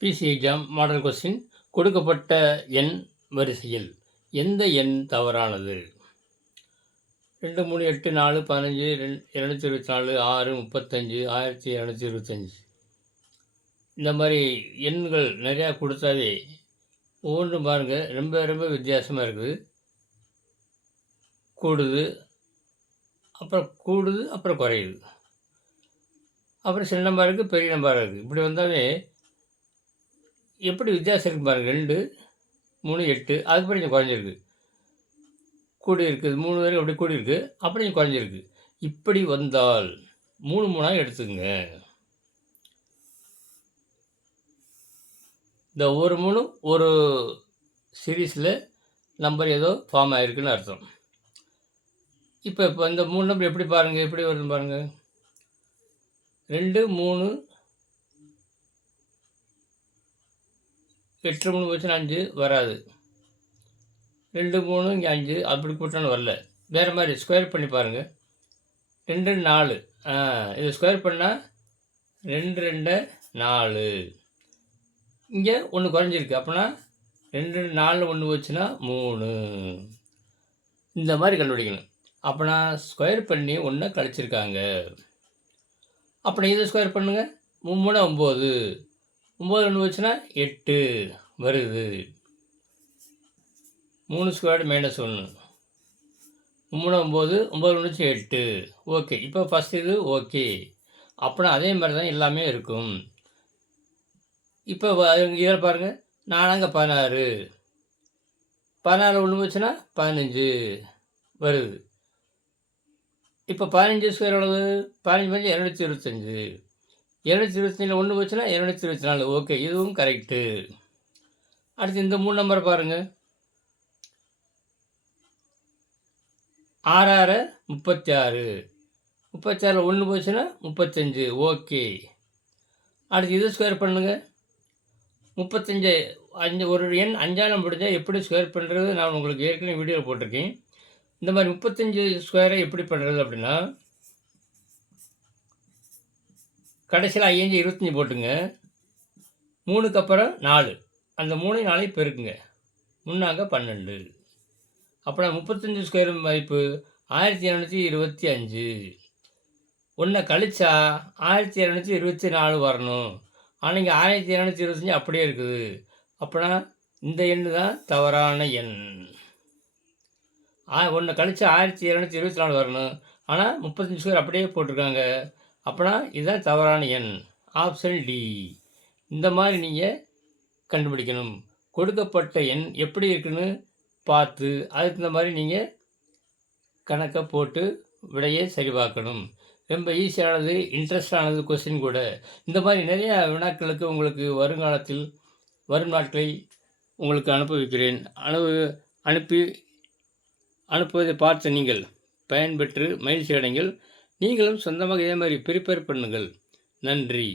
PC exam model question கொடுக்கப்பட்ட எண் வரிசையில் எந்த எண் தவறானது? 2, 3, 8, 4, 15, 224, 6, 35, 1225 இந்த மாதிரி எண்கள் நிறையா கொடுத்தாவே ஒவ்வொன்றும் பாருங்கள் ரொம்ப ரொம்ப வித்தியாசமாக இருக்குது. கூடுது, அப்புறம் குறையுது, அப்புறம் சின்ன நம்பர் இருக்குது, பெரிய நம்பராக இருக்குது. இப்படி வந்தாவே எப்படி வித்தியாசம் இருக்குது பாருங்கள். 2, 3, 8 அதுக்கப்புறம் கொஞ்சம் குறைஞ்சிருக்கு, கூடி இருக்குது. 3 வரைக்கும் அப்படி கூடி இருக்குது, அப்புறம் கொஞ்சம் குறைஞ்சிருக்கு. இப்படி வந்தால் 3 3ஆக எடுத்துங்க. இந்த ஒரு 3 ஒரு சீரீஸில் நம்பர் ஏதோ ஃபார்ம் ஆகிருக்குன்னு அர்த்தம். இப்போ இந்த 3 நம்பர் எப்படி பாருங்கள், எப்படி வருதுன்னு பாருங்கள். 2, 3, 8, 3 போச்சுன்னா 5 வராது. 2, 3 இங்கே 5 அப்படி கூட்டாலும் வரல. வேறு மாதிரி ஸ்கொயர் பண்ணி பாருங்கள். 2, 4 இதை ஸ்கொயர் பண்ணால் 2, 2, 4 இங்கே ஒன்று குறைஞ்சிருக்கு. அப்போனா 2, 4 ஒன்று போச்சுன்னா 3 இந்த மாதிரி கண்டுபிடிக்கணும். அப்போனா ஸ்கொயர் பண்ணி ஒன்றை கழிச்சிருக்காங்க. அப்புறம் இதை ஸ்கொயர் பண்ணுங்கள். 3 9 9 ஒன்று போச்சுன்னா 8 வருது. 3 ஸ்கொயர்டு -1 3 9 9 ஒன்று 8 ஓகே. இப்போ ஃபஸ்ட் இது ஓகே. அப்புறம் அதே மாதிரி தான் எல்லாமே இருக்கும். இப்போ இதில் பாருங்கள் 4 16 16 ஒன்று போச்சுன்னா 15 வருது. இப்போ 15 ஸ்கொயர் எவ்வளவு? 15 225 225 ஒன்று போச்சுன்னா 224 ஓகே. இதுவும் கரெக்டு. அடுத்து இந்த 3 நம்பரை பாருங்கள். 6 36 36 ஒன்று போச்சுன்னா 35 ஓகே. அடுத்து இது ஸ்கொயர் பண்ணுங்கள். 35 5 ஒரு எண் 5ஆல் முடிஞ்சால் எப்படி ஸ்கொயர் பண்ணுறது நான் உங்களுக்கு ஏற்கனவே வீடியோ போட்டிருக்கேன். இந்த மாதிரி 35 ஸ்கொயரை எப்படி பண்ணுறது அப்படின்னா, கடைசியில் 5 25 போட்டுங்க. 3க்கு அப்புறம் 4 அந்த 3 4 பெருக்குங்க. 3 12 அப்புறம் 35 ஸ்கொயர் மதிப்பு 1225. ஒன்றை கழிச்சா 1224 வரணும். ஆனால் இங்கே 1225 அப்படியே இருக்குது. அப்படின்னா இந்த எண் தான் தவறான எண். ஒன்று கழிச்சா 1224 வரணும். ஆனால் 35 ஸ்கொயர் அப்படியே போட்டிருக்காங்க. அப்படின்னா இதுதான் தவறான எண். Option D. இந்த மாதிரி நீங்கள் கண்டுபிடிக்கணும். கொடுக்கப்பட்ட எண் எப்படி இருக்குன்னு பார்த்து அதுக்கு தகுந்த மாதிரி நீங்கள் கணக்கை போட்டு விடையை சரி பார்க்கணும். ரொம்ப ஈஸியானது, இன்ட்ரெஸ்டானது கொஸ்டின் கூட. இந்த மாதிரி நிறையா வினாக்களுக்கு உங்களுக்கு வருங்காலத்தில் வரும் நாட்களில் உங்களுக்கு அனுப்ப வைக்கிறேன். அனுப்புவதை பார்த்து நீங்கள் பயன்பெற்று மகிழ்ச்சி அடைங்கள். நீங்களும் சொந்தமாக இதே மாதிரி ப்ரிப்பேர் பண்ணுங்கள். நன்றி.